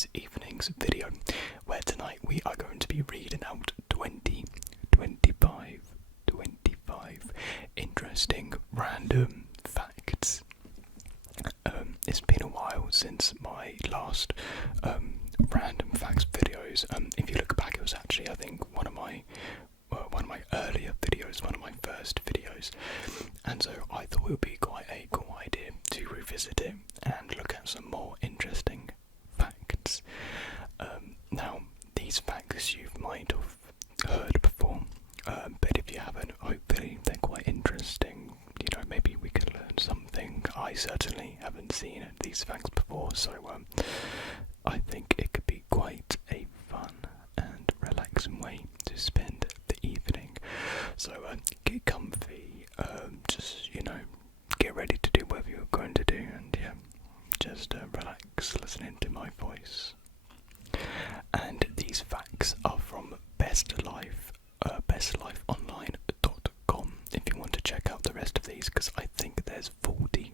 this evening's video, where tonight we are going to be reading out 25 interesting random facts. It's been a while since my last random facts videos. If you look back, it was actually, I think, one of my earlier videos, one of my first videos, and so I thought it would be quite a cool idea to revisit it and look at some more interesting facts. Now, these facts you might have heard before, but if you haven't, hopefully they're quite interesting. You know, maybe we could learn something. I certainly haven't seen these facts before, so I think it could be quite a fun and relaxing way to spend the evening. So get comfy, just, you know, get ready to do whatever you're going to do, and yeah, just relax listening to my voice. And these facts are from bestlifeonline.com if you want to check out the rest of these, because I think there's 40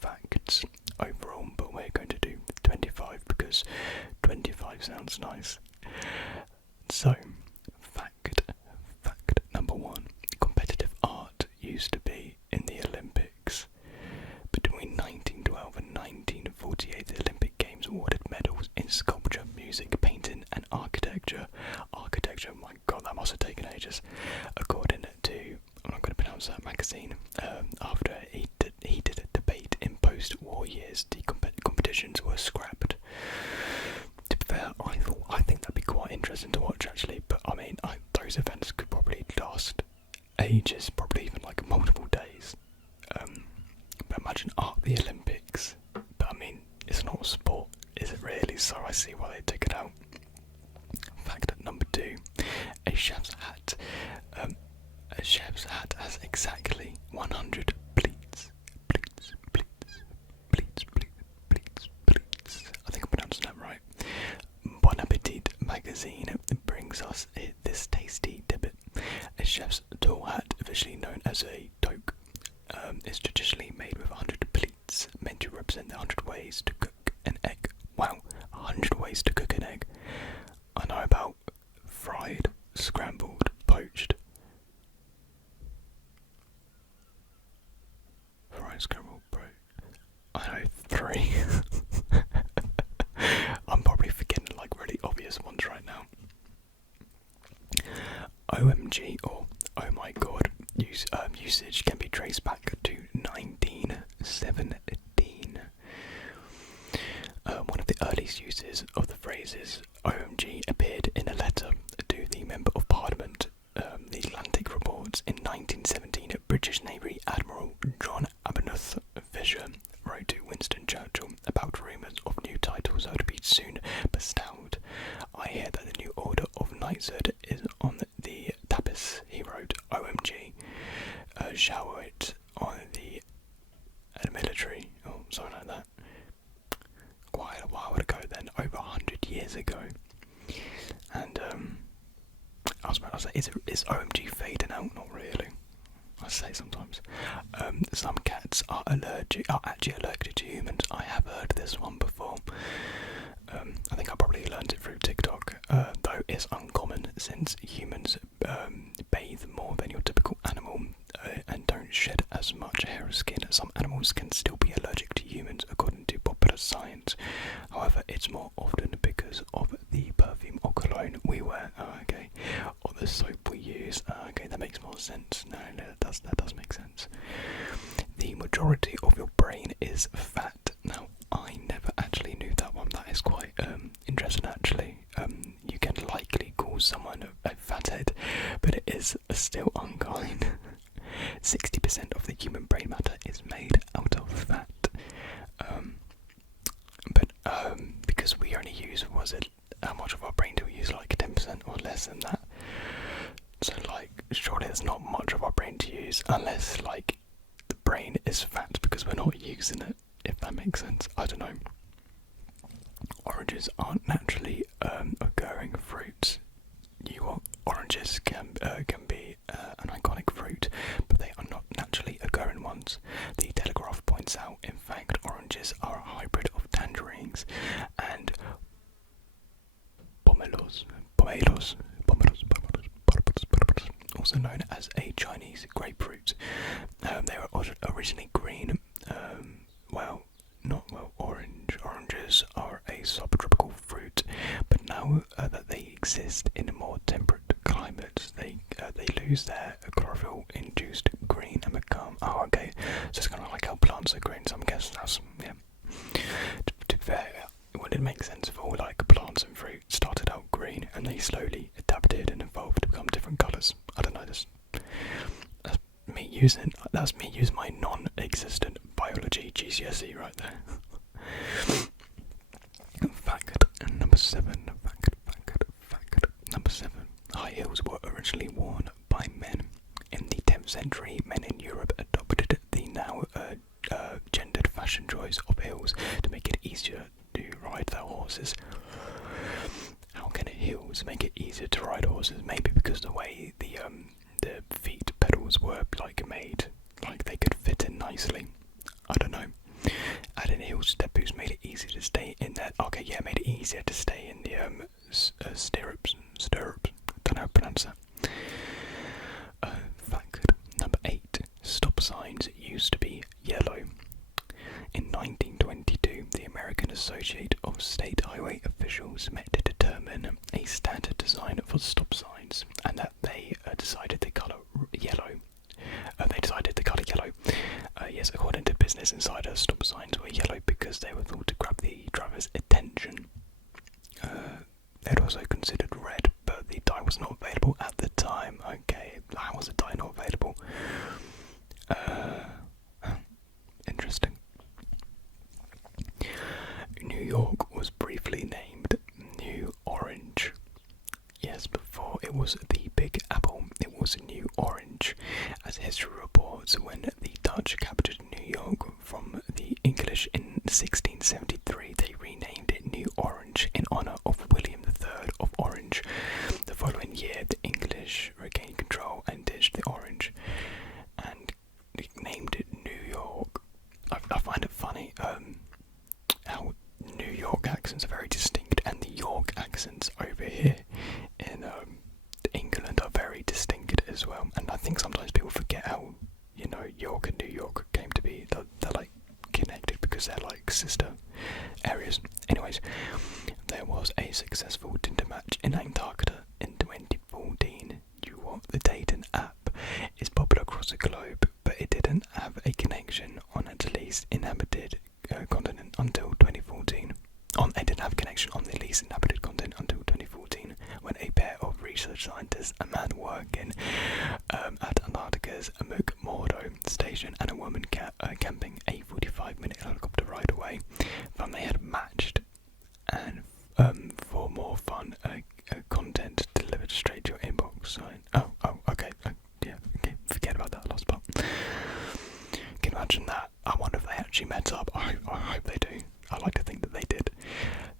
facts overall, but we're going to do 25 because 25 sounds nice. So, fact number 1. Competitive art used to be in the Olympics. Between 1912 and 1948, the Olympic Games awarded medals in sculpture, music, painting and architecture. Architecture, my god, that must have taken ages. According to, I'm not going to pronounce that magazine, after a heated debate in post-war years, the competitions were scrapped. To be fair, I think that'd be quite interesting to watch actually, but I mean, those events could probably last ages, probably even like multiple days. But imagine the Olympics. But I mean, it's not a sport, is it really? So I see why they took it out. Fact number 2: a chef's hat. A chef's hat has exactly 100 pleats. I think I'm pronouncing that right. Bon Appetit magazine brings us this tasty tidbit. A chef's tall hat, officially known as a toque, is traditionally made with 100 pleats, meant to represent the 100 ways to cook an egg. Wow, 100 ways to cook an egg. I know about fried, scrambled, poached. Fried, scrambled, poached. I know 3. I'm probably forgetting like really obvious ones right now. OMG, or oh my god, usage can be traced back to 1917. One of the earliest uses of the phrases OMG appeared in a letter to the Member of Parliament. The Atlantic reports in 1917, British Navy Admiral John Abernethy Fisher wrote to Winston Churchill about rumours of new titles that would be soon bestowed. I hear that the new order of knighthood is on the tapis, he wrote. OMG, shower it on the military, or something like that. Quite a while ago then, over 100 years ago. And I was about to say, is OMG fading out? Not really. I say sometimes. Some cats are actually allergic to humans. I have heard this one before. I think I probably learned it through TikTok, though it's uncommon since humans bathe more than your typical animal and don't shed as much hair or skin. Some animals can still be allergic to humans, according to popular science. However, it's more often because of the perfume or cologne we wear, or the soap we use. That makes more sense. No, that does make sense. The majority of your brain is fat. Now, I never actually knew that one. That is quite interesting actually. You can likely call someone a fathead, but it is still unkind. 60% of the human brain matter is made out of fat. But because we only use, how much of our brain do we use? Like 10% or less than that. So like, surely there's not much of our brain to use unless like the brain is fat because we're not using it, if that makes sense. I don't know. Oranges aren't naturally occurring fruits. Oranges can be an iconic fruit, but they are not naturally occurring ones. The Telegraph points out, in fact, oranges are a hybrid of tangerines and also known as a Chinese grapefruit. They were originally green, orange. Oranges are a subtropical fruit, but now that they exist in a more temperate climate, they lose their chlorophyll-induced green and become. Oh, okay. So it's kind of like how plants are green. So I'm guessing that's To be fair, it wouldn't make sense if all like plants and fruit started out green and they slowly adapted and evolved to become different colours. I don't know. That's me using my non-existent biology GCSE right there. Fact number 7. Fact number 7. High heels were originally worn by men. In the 10th century, men in Europe adopted the now gendered fashion choice of heels to make it easier to ride their horses. How can heels make it easier to ride horses? Maybe because the way the feet pedals were made, like they could fit in nicely. I don't know. Adding heels step boots made it easier to stay in there. Okay, yeah, made it easier to stay in the stirrups. Don't know how to pronounce that. Fact number 8. Stop signs used to be yellow. In 1922, the American Association of State Highway Officials met to determine a standard design for stop signs, and that they decided the colour yellow. Yes, according to Business Insider, stop signs were yellow because they were thought to grab the driver's attention. They'd also considered red, but the dye was not available at the time. Okay, how was the dye not available? Interesting. New York was briefly named New Orange. Yes, before it was the Big Apple, it was New Orange. As history reports, when the Dutch captured New York from the English in 1673, they renamed it New Orange in honour of William III of Orange. The following year, the English regained control and ditched the orange and named it New York. I find it funny how New York accents are very distinct, and the York accents over here in England are very distinct as well. And I think sometimes people forget how York and New York came to be. They're like connected because they're like sister areas. Anyways, there was a successful Tinder match in Antarctica in 2014. The Dayton app is popular across the globe, but it didn't have a connection on its least inhabited continent until 2014. It didn't have a connection on the least inhabited continent until 2014, when a pair of research scientists, a man working at Antarctica's McMurdo station and a woman camping a 45-minute helicopter ride away, found they had matched, and for more fun, content delivered straight to your inbox. Okay, forget about that last part. Can you imagine that? I wonder if they actually met up. I hope they do. I like to think that they did.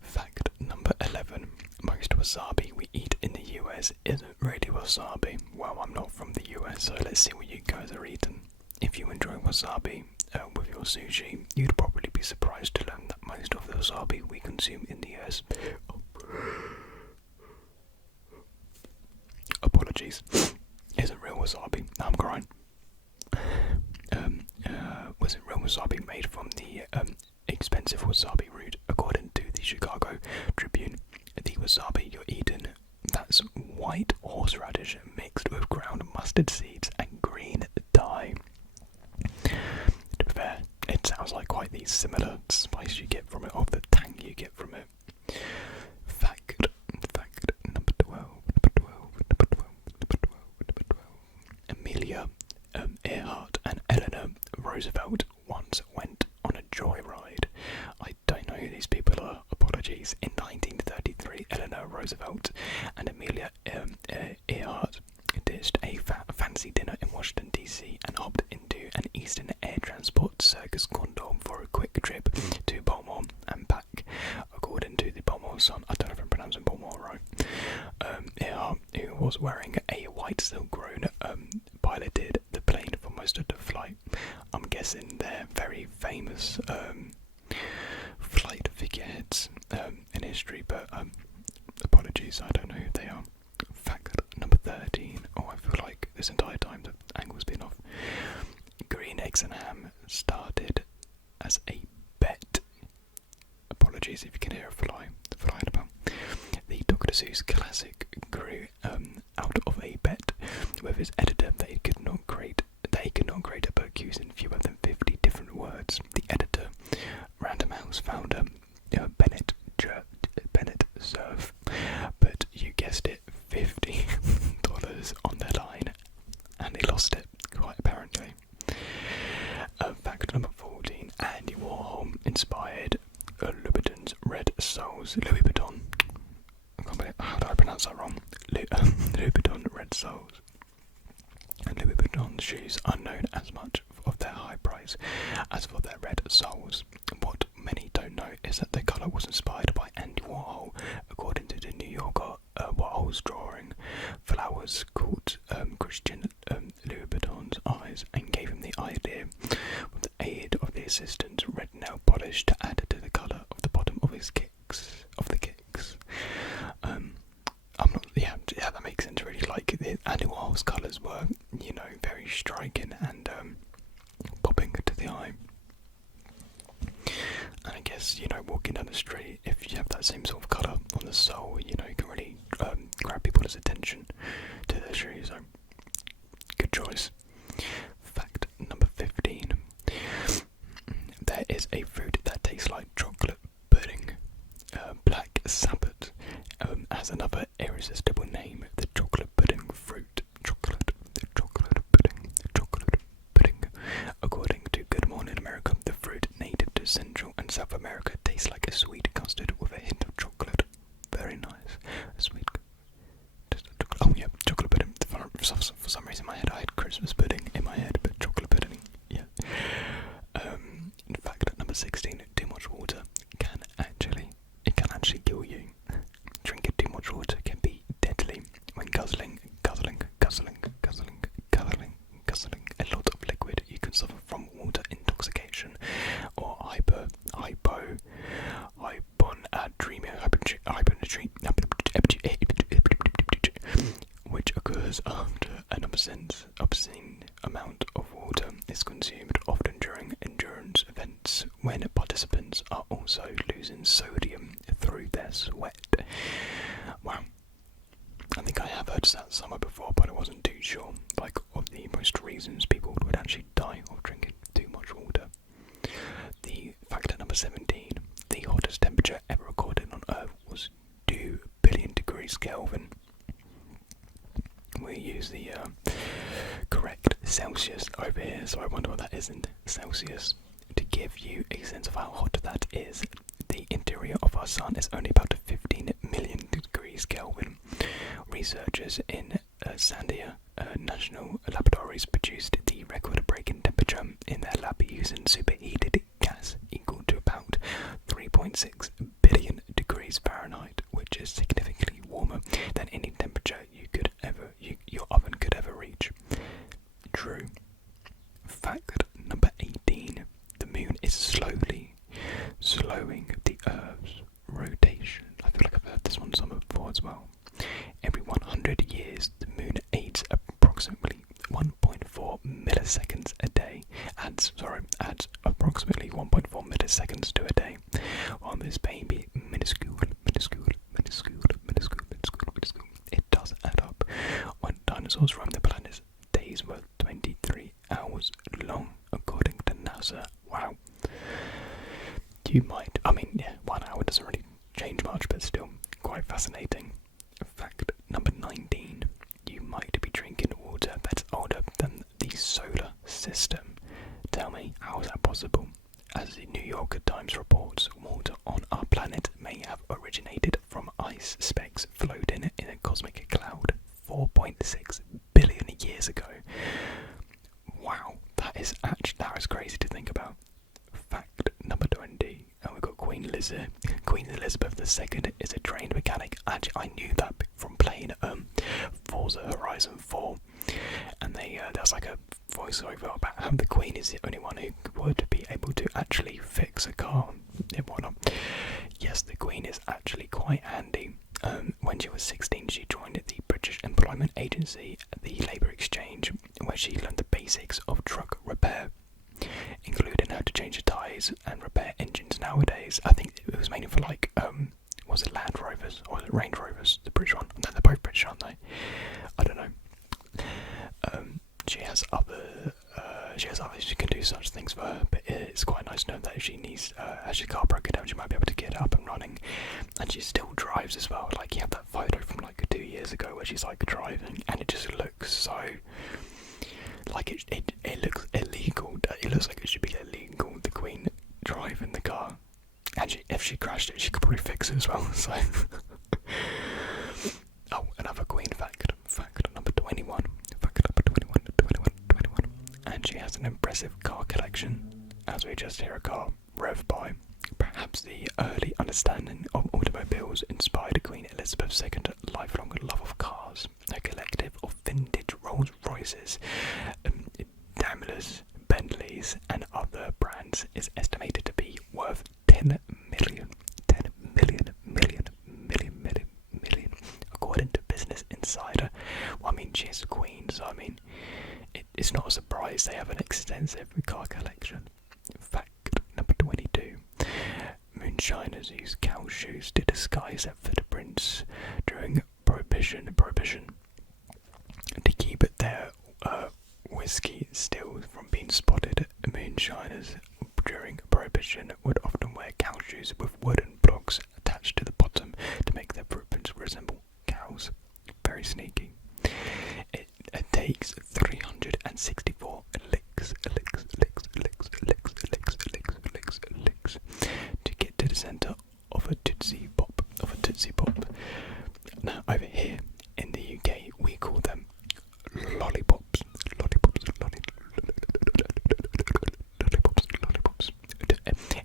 Fact number 11. Most wasabi we eat in the US isn't really wasabi. Well, I'm not from the US, so let's see what you guys are eating. If you enjoy wasabi with your sushi, you'd probably be surprised to learn that most of the wasabi we consume in the US... Apologies. Isn't real wasabi. Now I'm crying. Was it real wasabi made from the expensive wasabi root? According to the Chicago Tribune, the wasabi you're eating, that's white horseradish mixed with ground mustard seeds and green dye. To be fair, it sounds like quite the similar spice you get from it, or the tang you get from it. Fact number 12. Amelia Earhart and Eleanor Roosevelt once went on a joyride. I don't know who these people are, apologies. In 1933, Eleanor Roosevelt and Amelia Earhart dished a fancy dinner in Washington DC and hopped into an Eastern Air Transport Circus Condor for a quick trip to Baltimore and back. According to the Baltimore Sun, I don't know if I'm pronouncing Baltimore right, Earhart, who was wearing a white silk-grown piloted the plane for most of the flight. I'm guessing they're very famous flight figureheads in history, but apologies. shoes. I don't know who they are. Fact number 13. Oh, I feel like this entire time the angle's been off. Green eggs and ham started as a bet. Apologies if you can hear a fly flying about. The Dr. Seuss classic grew out of a bet with his editor that he could not create a book using fewer than 50 different words. The editor, Random House founder Bennett Cerf, but you guessed it, $50 on their line, and he lost it, quite apparently. Fact number 14. Andy Warhol inspired Louis Vuitton's Red Soles. Louis Vuitton. How did I pronounce that wrong? Louis Vuitton Red Soles. And Louis Vuitton shoes are known as much of their high price as for their red soles. What many don't know is that the colour was inspired by Andy Warhol. According to the New Yorker, Warhol's drawing flowers caught Christian Louis Vuitton's eyes and gave him the idea, with the aid of the assistant's red nail polish, to add to the colour of the bottom of his kicks. Yeah, that makes sense really. Like, Andy Warhol's colours were, very striking and popping to the eye. And I guess, walking down the street, if you have that same sort of colour on the sole, you can really grab people's attention to their shoes. So, good choice. Fact number 15. There is a fruit that tastes like chocolate pudding. Black Sabbath has another irresistible name, the chocolate pudding fruit. Chocolate pudding. According to Good Morning America, the fruit native to Central and South America tastes like a sweet custard with a hint of chocolate. Very nice. A sweet. Oh yeah, chocolate pudding. For some reason, in my head I had Christmas pudding in my head, but chocolate pudding. Yeah. In fact, number 16. Too much water can actually kill you. Drinking too much water can be deadly. When guzzling a lot of liquid, you can suffer from water intoxication or which occurs after an obscene amount of water is consumed, often during endurance events when participants are also losing sodium through their sweat. Wow. I think I have heard that somewhere before, but I wasn't too sure, like, of the most reasons people would actually die of drinking too much water. The factor number 17. The hottest temperature ever recorded on Earth was 2 billion degrees Kelvin. We use the correct Celsius over here, so I wonder what that is in Celsius. To give you a sense of how hot that is, the interior of our sun is only about 15 million degrees Kelvin. Researchers in Sandia National Laboratories produced the record-breaking temperature in their lab using superheated gas equal to about 3.6 billion degrees Fahrenheit, which is significantly warmer than any temperature your oven could ever reach. True. Fact number 18. The moon is slowing the Earth's rotation. I feel like I've heard this one somewhere before as well. Every 100 years, the moon aids approximately 1.4 milliseconds a day. Adds approximately 1.4 milliseconds to a day. While this baby minuscule, it does add up. When dinosaurs roamed the planet, days were 23 hours long, according to NASA. Wow. 1 hour doesn't really change much, but still quite fascinating. Fact number 19. You might be drinking water that's older than the solar system. Tell me, how is that possible? As the New York Times reports, water on our planet may have originated from ice specks floating in a cosmic cloud 4.6 billion years ago. Wow, that is crazy to think about. Fact number 20. We've got Queen Elizabeth II is a trained mechanic. Actually, I knew that from playing Forza Horizon 4, and there's like a voiceover about how the Queen is the only one who would be able to actually fix a car and whatnot. Yes, the Queen is actually quite handy. When she was 16, she joined the British Employment Agency, the Labour Exchange, where she learned the basics of truck repair, including how to change the tyres and repair engines nowadays. I think it was mainly for like, was it Land Rovers or was it Range Rovers? The British one? No, they're both British, aren't they? I don't know. She has others who can do such things for her, but it's quite nice to know that if she needs, as her car broke down, she might be able to get it up and running, and she still drives as well. Like, you have that photo from like 2 years ago where she's like driving, and it just looks so, like it looks illegal. It looks like it should be illegal, the Queen driving the car, and if she crashed it, she could probably fix it as well, so. Oh, another Queen fact number 21. Fact number 21. And she has an impressive car collection, as we just hear a car rev by. Perhaps the early understanding of automobiles inspired Queen Elizabeth II's lifelong love of cars. A collective of vintage Rolls Royces, Daimlers, Bentleys, and other brands is estimated to be worth 10 million, according to Business Insider. Well, I mean, she's a queen, so I mean, it's not a surprise they have an extensive car collection. Fact number 22. Moonshiners use cow shoes to disguise their footprints during Prohibition to keep their whiskey stills from being spotted. Moonshiners during Prohibition would often wear cow shoes with wooden blocks attached to the bottom to make their footprints resemble cows. Very sneaky. It takes 364 licks to get to the centre of a Tootsie Pop. Now over here in the UK we call them lollipops.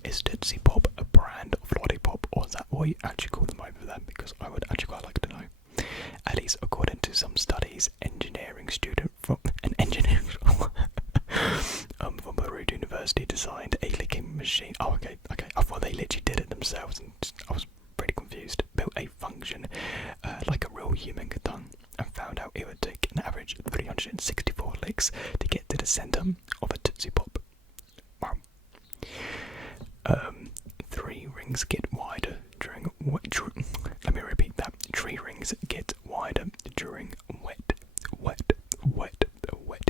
Is Tootsie Pop a brand of lollipop, or is that what you actually call them over there? Because I would actually quite like to know. At least according to some studies, engineering student from from Baruch University designed a licking machine. Oh, okay. I thought they literally did it themselves, and I was pretty confused. Built a function like a real human tongue, and found out it would take an average of 364 licks to get to the centre of a Tootsie Pop. Wow. 3 rings get wider during let me repeat that. 3 rings get wider during wet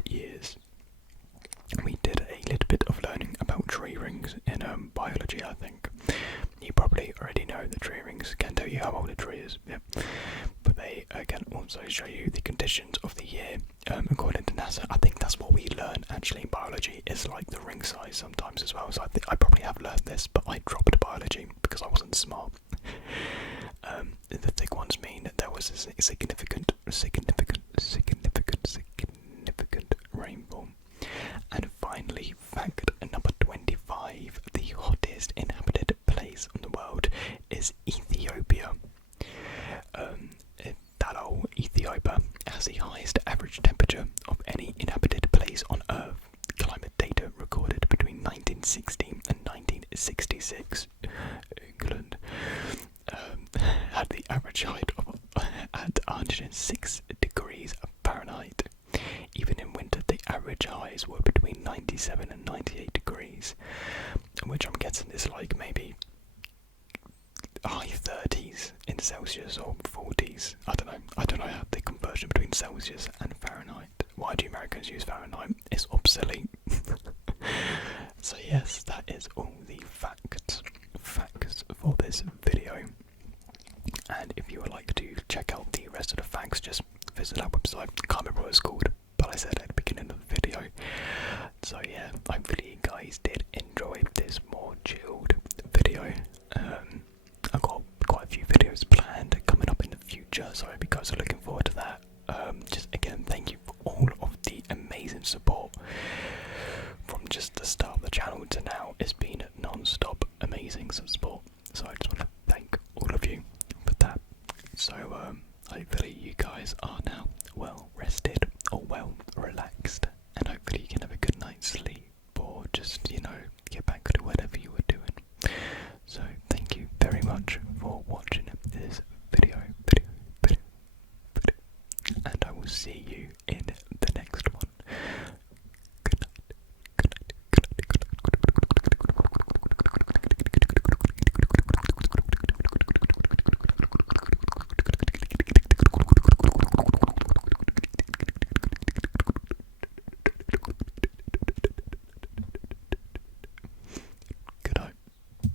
years. We did a little bit of learning about tree rings in biology, I think. You probably already know that tree rings can tell you how old a tree is, yeah. But they can also show you the conditions of the year. According to NASA, I think that's what we learn actually in biology, is like the ring size sometimes as well. So I think I probably have learned this, but I dropped biology because I wasn't smart. The thick ones mean that there was a significant rainfall. And finally, fact number 25, the hottest inhabited place on the world is Ethiopia. That old Ethiopia has the highest average temperature of any inhabited place on Earth. Climate data recorded between 1960 and 1966. England had the average height of at 106 degrees Fahrenheit. Even in winter, the average highs were between 97 and 98 degrees, which I'm guessing is like maybe high 30s in Celsius or 40s. I don't know how the conversion between Celsius and Fahrenheit. Why do Americans use Fahrenheit? It's obsolete. So yes, that is all the facts for this video. And if you would like to check out the rest of the facts, just visit our website. Can't remember what it's called, but I said at the beginning of the video. So yeah, hopefully you guys did enjoy this more chilled video.